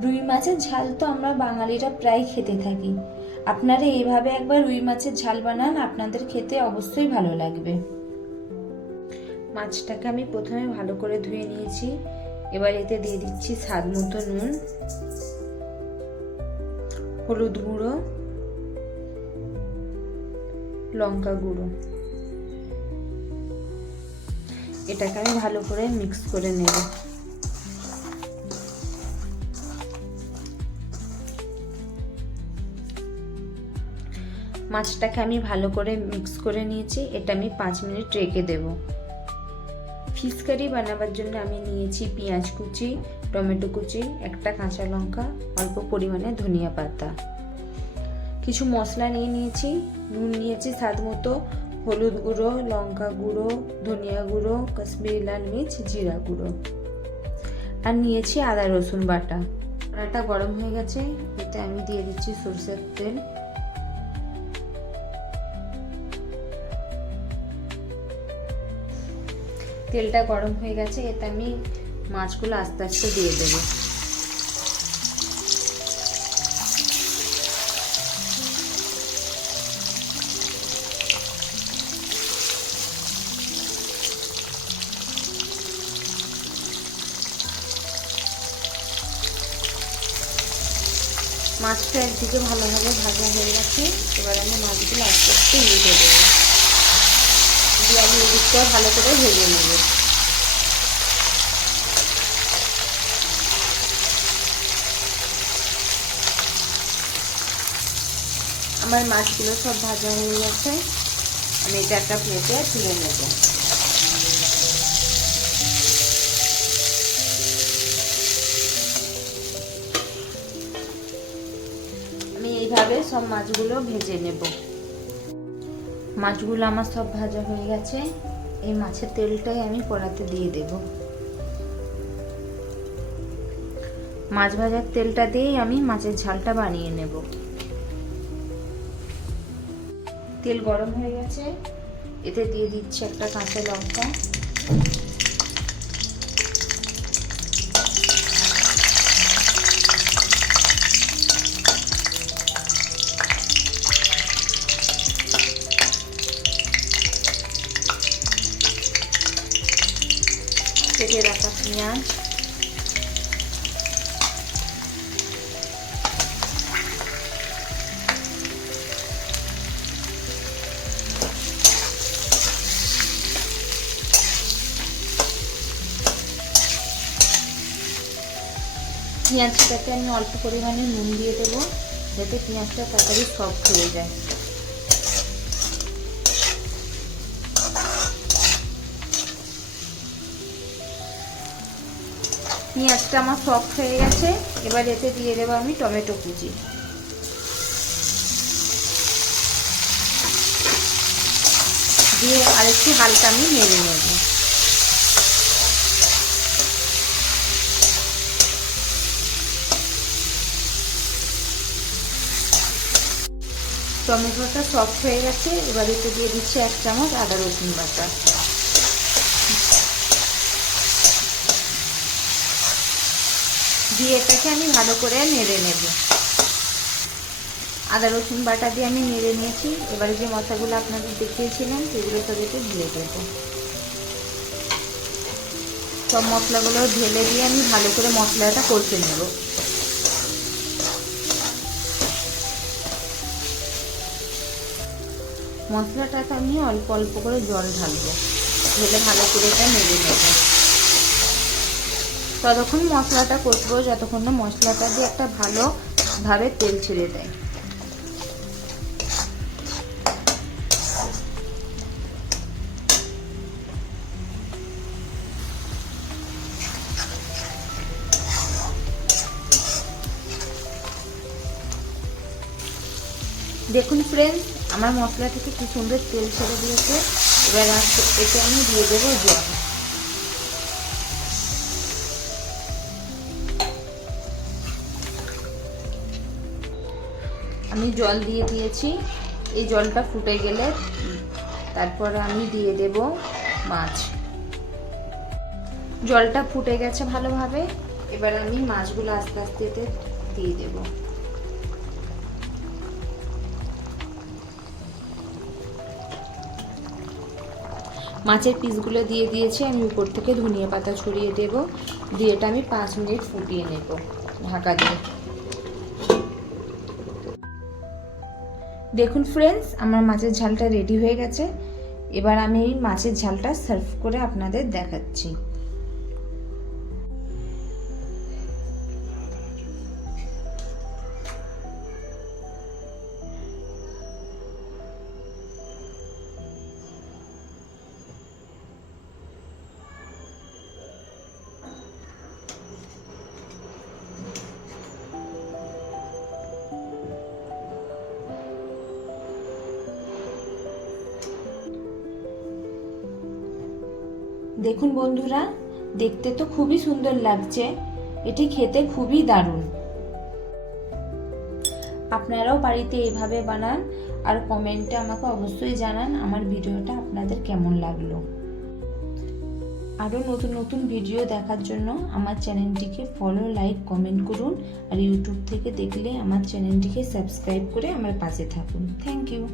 রুই মাছের ঝাল তো আমরা বাঙালিরা প্রায় খেতে থাকি। আপনারা এইভাবে একবার রুই মাছের ঝাল বানান, আপনাদের খেতে অবশ্যই ভালো লাগবে। মাছটাকে আমি প্রথমে ভালো করে ধুয়ে নিয়েছি। এবার এতে দিয়ে দিচ্ছি স্বাদ মতো নুন, হলুদ গুঁড়ো, লঙ্কা গুঁড়ো। এটাকে আমি ভালো করে মিক্স করে নেব। মাছটাকে আমি ভালো করে মিক্স করে নিয়েছি। এটা আমি 5 মিনিট রেখে দেব। ফিশ কারি বানাবার জন্য আমি নিয়েছি পেঁয়াজ কুচি, টমেটো কুচি, একটা কাঁচা লঙ্কা, অল্প পরিমাণে ধনিয়া পাতা। কিছু মশলা নিয়ে নিয়েছি। নুন নিয়েছি স্বাদ মতো, হলুদ গুঁড়ো, লঙ্কা গুঁড়ো, ধনিয়া গুঁড়ো, কাশ্মীরি লাল মির্চ, জিরা গুঁড়ো, আর নিয়েছি আদা রসুন বাটা। কড়াইটা গরম হয়ে গেছে, এতে আমি দিয়ে দিচ্ছি সরষের তেল। তেলটা গরম হয়ে গেছে, এতে আমি মাছগুলো আস্তে আস্তে দিয়ে দেবো। মাছটা একদিকে ভালোভাবে ভাজা হয়ে গেছে, এবার আমি মাছগুলো আস্তে আস্তে উল্টে দেবো। দিয়ে আমি এদিকটাও ভালো করে ভেজে নেব। আমার মাছগুলো সব ভাজা হয়ে গেছে, আমি এটা একটা প্লেটে তুলে নেব। আমি এইভাবে সব মাছগুলো ভেজে নেব। মাছগুলো আমার সব ভাজা হয়ে গেছে। এই মাছের তেলটাই আমি কড়াতে দিয়ে দেব। মাছ ভাজার তেলটা দিয়েই আমি মাছের ঝালটা বানিয়ে নেব। তেল গরম হয়ে গেছে, এতে দিয়ে দিচ্ছি একটা কাঁচা লঙ্কা, কেটে রাখা পেঁয়াজ, পেঁয়াজটাকে আমি অল্প পরিমাণে নুন দিয়ে দেবো, যাতে পেঁয়াজটা তাড়াতাড়ি সফট হয়ে যায়। পেঁয়াজটা আমার সফট হয়ে গেছে, এবার এতে দিয়ে দেবো আমি টমেটো কুচি। দিয়ে আরেকটু হালকা আমি নেড়ে নেব। টমেটোটা সফট হয়ে গেছে, এবার এতে দিয়ে দিচ্ছি 1 চামচ আদা রসুন বাটা। দিয়ে এটাকে আমি ভালো করে নেড়ে নেব। আদা রসুন বাটা দিয়ে আমি নেড়ে নিয়েছি। এবারে যে মশলাগুলো আপনাদের দেখিয়েছিলাম সেগুলো সব এতে ঢেলে দেবো। সব মশলাগুলো ঢেলে দিয়ে আমি ভালো করে মশলাটা কষে নেব। মশলাটাকে আমি অল্প অল্প করে জল ঢালবো, ঢেলে ভালো করে এটা নেড়ে নেব। ততক্ষণ মশলাটা কষবো যতক্ষণ না মশলাটা দিয়ে একটা ভালোভাবে তেল ছেড়ে দেয়। দেখুন ফ্রেন্ডস, আমার মশলা থেকে কি সুন্দর তেল ছেড়ে দিয়েছে। এবার এতে আমি দিয়ে দেবো জল। আমি জল দিয়ে দিয়েছি। এই জলটা ফুটে গেলে তারপরে আমি দিয়ে দেব মাছ। জলটা ফুটে গেছে ভালোভাবে, এবার আমি মাছগুলো আস্তে আস্তে এতে দিয়ে দেব। মাছের পিসগুলো দিয়ে দিয়েছি, আমি উপর থেকে ধনিয়া পাতা ছড়িয়ে দেব, দিয়ে এটা আমি 5 মিনিট ফুটিয়ে নেব ঢাকা দিয়ে। দেখুন ফ্রেন্ডস, আমার মাছের ঝালটা রেডি হয়ে গেছে। এবার আমি এই মাছের ঝালটা সার্ভ করে আপনাদের দেখাচ্ছি। দেখুন বন্ধুরা, দেখতে তো খুবই সুন্দর লাগছে, এটি খেতে খুবই দারুণ। আপনারাও বাড়িতে এইভাবে বানান আর কমেন্টে আমাকে অবশ্যই জানান আমার ভিডিওটা আপনাদের কেমন লাগলো। আরও নতুন নতুন ভিডিও দেখার জন্য আমার চ্যানেলটিকে ফলো, লাইক, কমেন্ট করুন। আর ইউটিউব থেকে দেখলে আমার চ্যানেলটিকে সাবস্ক্রাইব করে আমার পাশে থাকুন। Thank you.